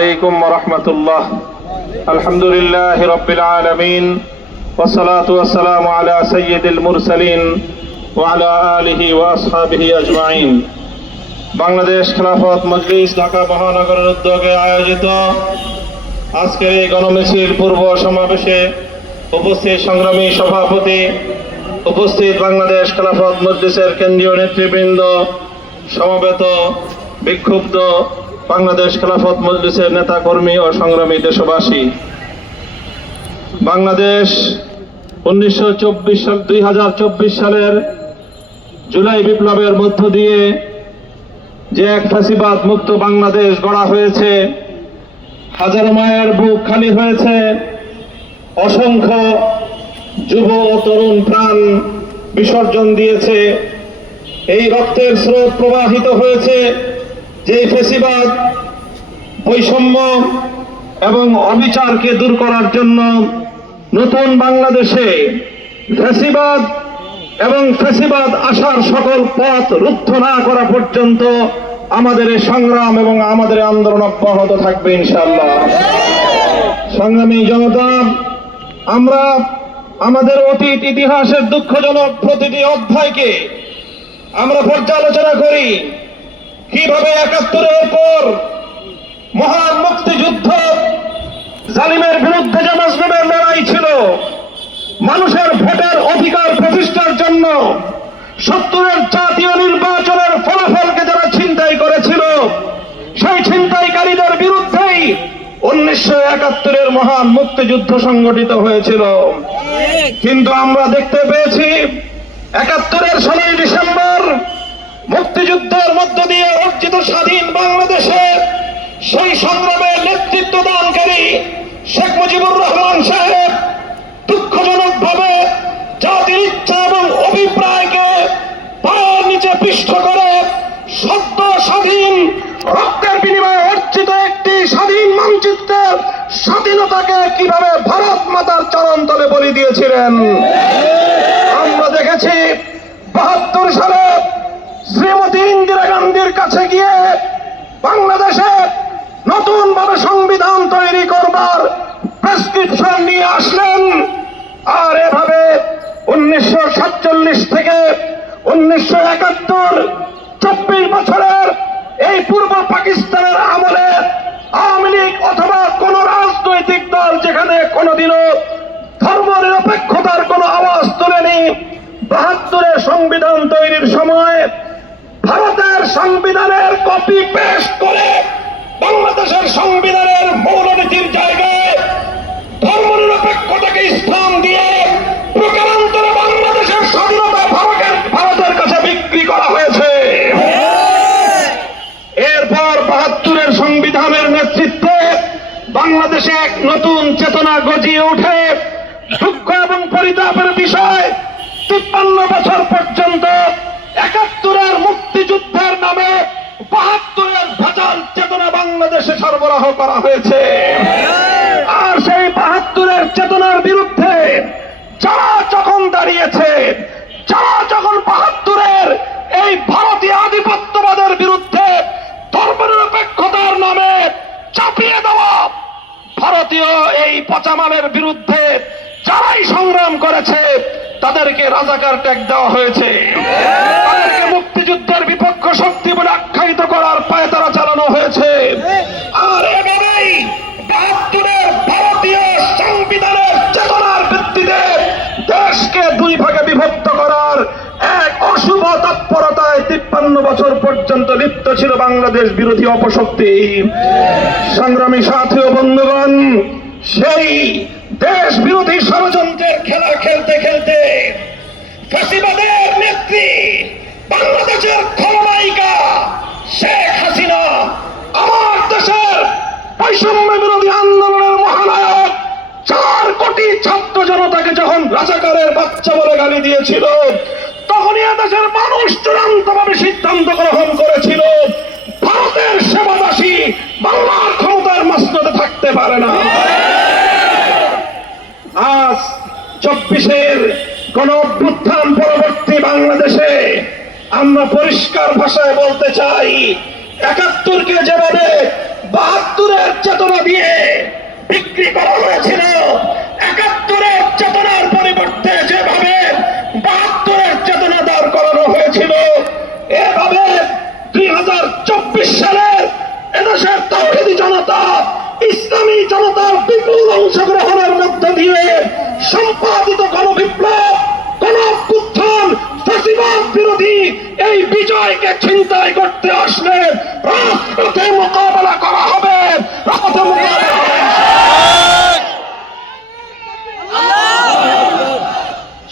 عليكم ورحمة الله. الحمد لله رب العالمين والصلاة والسلام على سيد المرسلين وعلى آله وأصحابه أجمعين. বাংলাদেশ খেলাফত মজলিস ঢাকা মহানগরের উদ্যোগে আয়োজিত আজকের এই গণমিছিল পূর্ব সমাবেশে উপস্থিত সংগ্রামী সভাপতি, উপস্থিত বাংলাদেশ খেলাফত মজলিসের কেন্দ্রীয় নেতৃবৃন্দ, সমবেত বিক্ষুব্ধ বাংলাদেশ খেলাফত মজলিসের নেতাকর্মী ও সংগ্রামী দেশবাসী, বাংলাদেশ 2024 সালের জুলাই বিপ্লবের মধ্য দিয়ে যে এক ফ্যাসিবাদ মুক্ত বাংলাদেশ গড়া হয়েছে, হাজারো মায়ের বুক খালি হয়েছে, অসংখ্য যুব ও তরুণ প্রাণ বিসর্জন দিয়েছে, এই রক্তের স্রোত প্রবাহিত হয়েছে যে ফ্যাসিবাদ, বৈষম্য এবং অবিচারকে দূর করার জন্য নতুন বাংলাদেশে ফ্যাসিবাদ এবং ফ্যাসিবাদ আসার সকল পথ রুদ্ধ না করা পর্যন্ত আমাদের এই সংগ্রাম এবং আমাদের আন্দোলন অব্যাহত থাকবে ইনশাআল্লাহ। সংগ্রামী জনতা, আমরা আমাদের অতীত ইতিহাসের দুঃখজনক প্রতিটি অধ্যায়কে আমরা পর্যালোচনা করি, কিভাবে ৭১-এর পর মহান মুক্তিযুদ্ধ, জালিমের বিরুদ্ধে যে মাজলুমের লড়াই ছিল, মানুষের ভোটের অধিকার প্রতিষ্ঠার জন্য ৭০-এর জাতীয় নির্বাচনের ফলাফলকে যারা ছিনতাই করেছিল, সেই ছিনতাইকারীদের বিরুদ্ধেই ১৯৭১-এর মহান মুক্তিযুদ্ধ সংগঠিত হয়েছিল। কিন্তু আমরা দেখতে পেয়েছি ৭১-এর ১৬ই ডিসেম্বর মুক্তিযুদ্ধের মধ্য দিয়ে অর্জিত স্বাধীন বাংলাদেশে সেই সংগ্রামের নেতৃত্ব দানকারী শেখ মুজিবুর রহমান সাহেব দুঃখজনকভাবে জাতির ইচ্ছা এবং অভিপ্রায়কে পায়ের নিচে পিষ্ট করে সদ্য স্বাধীন রক্তের বিনিময়ে অর্জিত একটি স্বাধীন মানচিত্রের স্বাধীনতাকে কিভাবে ভারত মাতার চরণতলে বলি দিয়েছিলেন। আমরা দেখেছি ৭২ সালে শ্রীমতী ইন্দিরা গান্ধীর কাছে গিয়ে বাংলাদেশে নতুন ভাবে সংবিধান তৈরি করবার প্রেসক্রিপশন নিয়ে আসলেন। আর এভাবে ১৯৪৭ থেকে ১৯৭১, ২৪ বছরের এই পূর্ব পাকিস্তানের আমলে আওয়ামী লীগ অথবা কোন রাজনৈতিক দল যেখানে কোনোদিনও ধর্ম নিরপেক্ষতার কোন আওয়াজ তোলেনি, ৭২-এর সংবিধান তৈরির সময় ভারতের সংবিধানের কপি পেস্ট করে বাংলাদেশের সংবিধানের মৌলনীতির জায়গায় ধর্মনিরপেক্ষতাকে স্থান দিয়ে প্রকারান্তরে বাংলাদেশের স্বাধীনতা ভারতের কাছে বিক্রি করা হয়েছে। এরপর ৭২-এর সংবিধানের নেতৃত্বে বাংলাদেশে এক নতুন চেতনা গজিয়ে ওঠে। দুঃখ এবং পরিতাপের বিষয়, ৫৩ বছর পর্যন্ত ৭১-এর মুক্তিযুদ্ধের নামে ৭২-এর ভেজাল চেতনা বাংলাদেশে সরবরাহ করা হয়েছে। আর সেই ৭২-এর চেতনার বিরুদ্ধে যারা যখন দাঁড়িয়েছে, যারা যখন ৭২-এর এই ভারতীয় আধিপত্যবাদের বিরুদ্ধে ধর্মনিরপেক্ষতার নামে চাপিয়ে দেওয়া ভারতীয় এই পচামালের বিরুদ্ধে যারাই সংগ্রাম করেছে, তাদেরকে রাজাকার ট্যাগ দেওয়া হয়েছে, তাদেরকে মুক্তিযুদ্ধের বিপক্ষ শক্তি বলে আখ্যায়িত করার পায়তারা চালানো হয়েছে। আর এভাবেই ৭২-এর ভারতীয় সংবিধানের চেতনার ভিত্তিতে দেশকে দুই ভাগে বিভক্ত করার এক অশুভ তৎপরতায় ৫৩ বছর পর্যন্ত লিপ্ত ছিল বাংলাদেশ বিরোধী অপশক্তি। সংগ্রামী সাথী ও বন্ধুগণ, সেই দেশ বিরোধী ষড়যন্ত্রের খেলা খেলতে খেলতে ফ্যাসিবাদের নেত্রী, বাংলাদেশের খলনায়িকা শেখ হাসিনা, আমার দেশের বৈষম্য বিরোধী আন্দোলনের মহানায়ক ৪ কোটি ছাত্র জনতাকে যখন রাজাকারের বাচ্চা বলে গালি দিয়েছিল, তখনই দেশের মানুষ চূড়ান্তভাবে সিদ্ধান্ত গ্রহণ করেছিল ভারতের সেবাদাসী বাংলার ক্ষমতার মসনদে থাকতে পারে না। আজ ২৪-এর গণঅভ্যুত্থান পরবর্তী বাংলাদেশে আমরা পরিষ্কার ভাষায় বলতে চাই, ৭১-কে যেভাবে 72-এর চেতনা দিয়ে বিক্রি করা হয়েছিল। 71-এর চেতনার পরিবর্তে যেভাবে 72-এর চেতনা দাঁড় করানো হয়েছিল, এভাবে 2024 সালের এদেশের তাওহীদি জনতা, ইসলামী জনতার বিপুল অংশগ্রহণের মধ্য দিয়ে সম্পাদিত গণবিপ্লব, গণঅভ্যুত্থান, ফ্যাসিবাদ বিরোধী এই বিজয়কে ছিনতাই করতে আসলে রাজপথে মোকাবেলা করা হবে, রাজপথে মোকাবেলা হবে।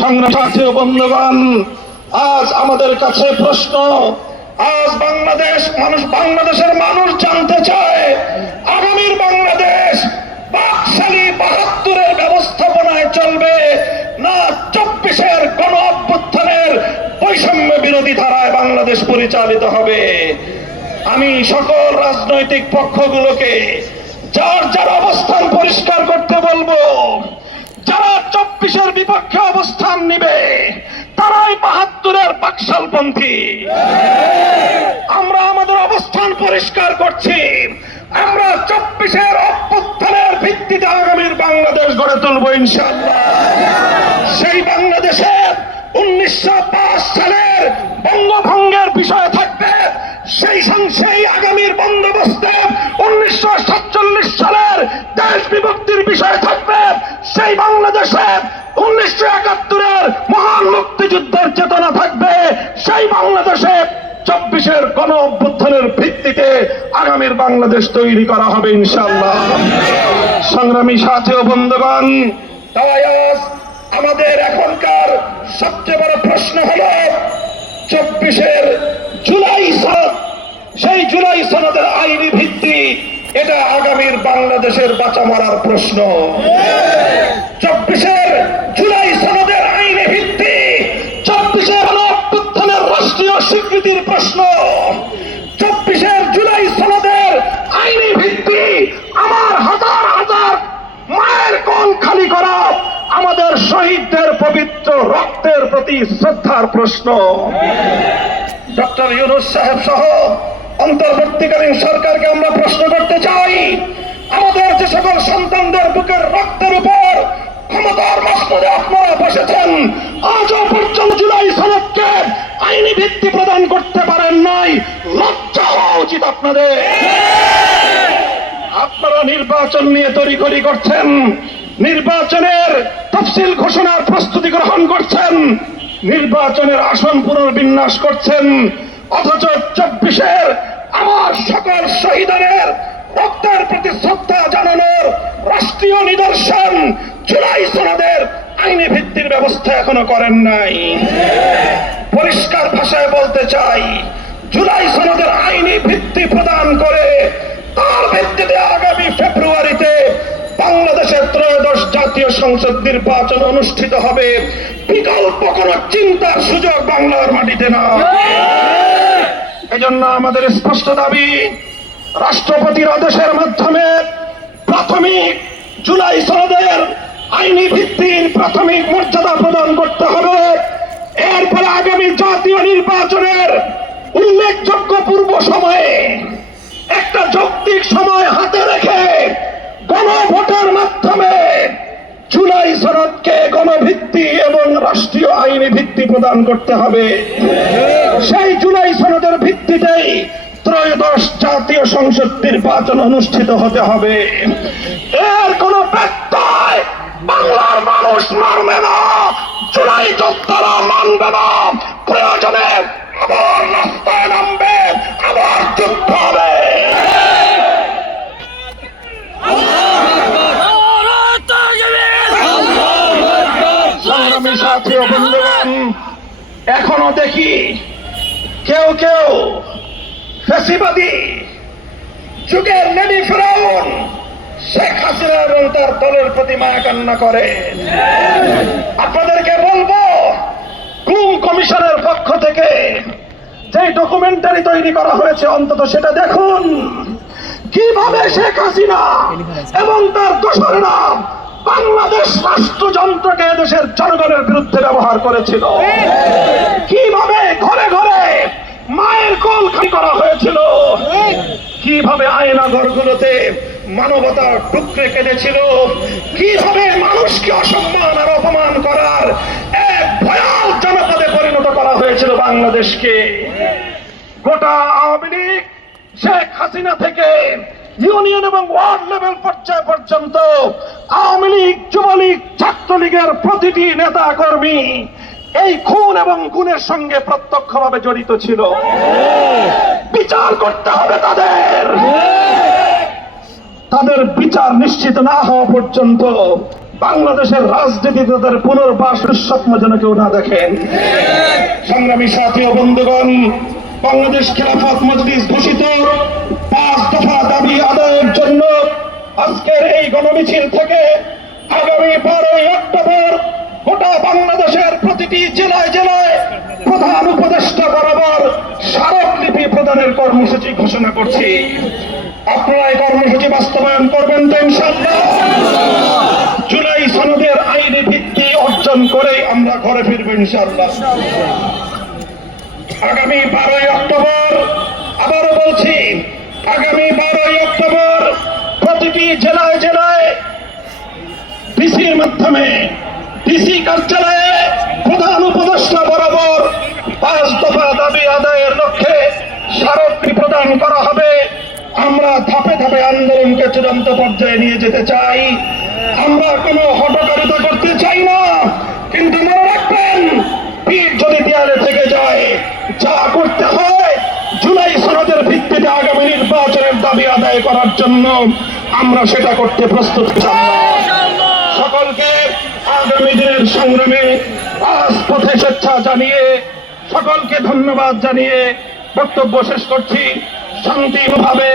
সংগ্রামী সাথী ও বন্ধুগণ, আজ আমাদের কাছে প্রশ্ন, আজ বাংলাদেশের মানুষ জানতে চায় আগামীর বাংলাদেশ বাকশালী 72-এর ব্যবস্থাপনায় চলবে না 24-এর গণ অভ্যুত্থানের বৈষম্য বিরোধী ধারায় বাংলাদেশ পরিচালিত হবে। আমি সকল রাজনৈতিক পক্ষগুলোকে যার যার অবস্থান পরিষ্কার করতে বলবো। যারা 24-এর বিপক্ষে অবস্থান নিবে তারাই 72-এর বাকশালপন্থী। আমরা আমাদের অবস্থান পরিষ্কার করছি। আমরা 24-এর অভ্যুত্থানের ভিত্তিতে আগামীর বাংলাদেশ গড়ে তুলব ইনশাআল্লাহ। সেই বাংলাদেশে 1905 সালের বঙ্গভঙ্গের বিষয় থাকবে, সেই আগামীর বন্দোবস্তে 1947 সালের দেশ বিভক্তির বিষয় থাকবে, সেই বাংলাদেশে 1971-এর মহান মুক্তিযুদ্ধের চেতনা থাকবে, সেই বাংলাদেশে 24-এর গণ অভ্যুত্থানের ভিত্তিতে আগামীর বাংলাদেশ তৈরি করা হবে ইনশাআল্লাহ। সংগ্রামী সাথী ও বন্ধুগণ, তাই আজ আমাদের এখনকার সবচেয়ে বড় প্রশ্ন হলো 24-এর জুলাই সনদ, সেই জুলাই সনদের আইনি ভিত্তি, এটা আগামীর বাংলাদেশের বাঁচা মরার প্রশ্ন। 24-এর জুলাই সনদের আইনি ভিত্তি 24-এর গণঅভ্যুত্থানের রাষ্ট্রীয় স্বীকৃতির প্রশ্ন। 24-এর জুলাই সনদের আইনি ভিত্তি আমার হাজার হাজার মায়ের কোল খালি করা আমাদের শহীদদের পবিত্র রক্তের প্রতি শ্রদ্ধার প্রশ্ন। ডক্টর ইউনূস সাহেব সহ অন্তর্বর্তীকালীন সরকারকে আমরা প্রশ্ন করতে চাই, আমাদের যে সকল সন্তানদের বুকের রক্তের উপর ক্ষমতার মসনদে আপনারা বসেছেন, আজও পর্যন্ত জুলাই সনদকে আইনি ভিত্তি প্রদান করতে পারেন নাই। লজ্জা হওয়া উচিত আপনাদের। আপনারা নির্বাচন নিয়ে তড়িঘড়ি করছেন, নির্বাচনের তফসিল ঘোষণার প্রস্তুতি গ্রহণ করছেন, নির্বাচনের আসন পুনর্বিন্যাস করছেন, অথচ 24-এর আমার সকল শহীদের রক্তের প্রতি শ্রদ্ধা জানানোর রাষ্ট্রীয় নিদর্শন জুলাই সনদের আইনি ভিত্তির ব্যবস্থা এখনো করেন নাই। পরিষ্কার ভাষায় বলতে চাই, জুলাই সনদের আইনি ভিত্তি প্রদান করে তার ভিত্তিতে আগামী ফেব্রুয়ারিতে বাংলাদেশের 13শ জাতীয় সংসদ নির্বাচন অনুষ্ঠিত হবে। বিকল্প কোন চিন্তার সুযোগ বাংলার মাটিতে না। এজন্য আমাদের স্পষ্ট দাবি, রাষ্ট্রপতির আদেশের মাধ্যমে প্রাথমিক জুলাই সনদের আইনি ভিত্তির প্রাথমিক মর্যাদা প্রদান করতে হবে। এরপরে আগামী জাতীয় নির্বাচনের উল্লেখযোগ্য পূর্ব সময়ে একটা যৌক্তিক সময় হাতে রেখে গণভোটের মাধ্যমে জুলাই সনদকে গণভিত্তি এবং রাষ্ট্রীয় আইনি ভিত্তি প্রদান করতে হবে। সেই জুলাই সনদের ভিত্তিতেই 13শ জাতীয় সংসদ নির্বাচন অনুষ্ঠিত হতে হবে। এর কোন ব্যত্যয় বাংলার মানুষ মানবে না, জুলাই যোদ্ধারা মানবে না। প্রয়োজনে আবার রাস্তায় নামবে, আবার যুদ্ধ হবে। সংগ্রামী সাথী ও বন্ধুগণ, এখনো দেখি কেউ কেউ ফ্যাসিবাদী যুগের নেনি ফেরাউন শেখ হাসিনা এবং তার দলের প্রতি মায়া কান্না করে। আপনাদেরকে বলবো, গুম কমিশনের পক্ষ থেকে যে ডকুমেন্টারি তৈরি করা হয়েছে অন্তত সেটা দেখুন, কিভাবে শেখ হাসিনা এবং তার দোসরেরা বাংলাদেশ রাষ্ট্রযন্ত্রকে দেশের জনগণের বিরুদ্ধে ব্যবহার করেছিল, কিভাবে ঘরে ঘরে মায়ের কোল খালি করা হয়েছিল, কিভাবে আয়নাঘরগুলোতে মানবতার টুকরে কেটেছিল, কিভাবে মানুষকে অসম্মান আর অপমান করার এক ভয়াল জনপদে পরিণত করা হয়েছিল বাংলাদেশকে। গোটা আওয়ামী লীগ শেখ হাসিনা থেকে ইউনিয়ন এবং ওয়ার্ড লেভেল পর্যায় পর্যন্ত আওয়ামী লীগ, যুবলীগ, ছাত্রলীগের প্রতিটি নেতা কর্মী এই খুন এবং গুণের সঙ্গে প্রত্যক্ষভাবে জড়িত ছিল। বিচার করতে হবে তাদের বিচার নিশ্চিত না হওয়া পর্যন্ত বাংলাদেশের রাজনীতি তাদের পুনর্বাস স্বপ্ন যেন কেউ না দেখেন। সংগ্রামী সাথী ও বন্ধুগণ, বাংলাদেশ খেলাফত মজলিস ঘোষিত 5 দফা দাবি আদায়ের জন্য আজকের এই গণমিছিল থেকে আগামী 12ই অক্টোবর গোটা বাংলাদেশের প্রতিটি জেলায় জেলায় প্রধান উপদেষ্টা বরাবর স্মারকলিপি প্রদানের কর্মসূচি ঘোষণা করছি। আপনারা এই কর্মসূচি বাস্তবায়ন করবেন তো ইনশাআল্লাহ? জুলাই সনদের আইনি ভিত্তি অর্জন করেই আমরা ঘরে ফিরব ইনশাআল্লাহ। আগামী 12ই অক্টোবর, আবারও বলছি, আগামী 12ই অক্টোবর প্রতিটি জেলায় জেলায় ডিসির মাধ্যমে, ডিসি কার্যালয়ে প্রধান উপদেষ্টা বরাবর 5 দফা দাবি আদায়ের লক্ষ্যে স্মারকলিপি প্রদান করা হবে। আমরা ধাপে ধাপে আন্দোলনকে চূড়ান্ত পর্যায়ে নিয়ে যেতে চাই। আমরা কোনো হঠকারিতা করতে চাই না, কিন্তু মনে রাখবেন, পিঠ যদি দেয়ালে থেকে যায়, যা করতে হয় জুলাই সনদের ভিত্তিতে আগামী নির্বাচনের দাবি আদায় করার জন্য আমরা সেটা করতে প্রস্তুত। সকলকে আগামী দিনের সংগ্রামে রাজপথে স্বেচ্ছা জানিয়ে সকলকে ধন্যবাদ জানিয়ে বক্তব্য শেষ করছি। শান্তিভাবে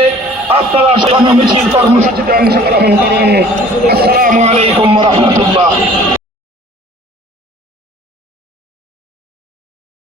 আপনারা মিছিল কর্মসূচিতে অংশগ্রহণ করুন। আসসালামু আলাইকুম ওয়া রাহমাতুল্লাহ।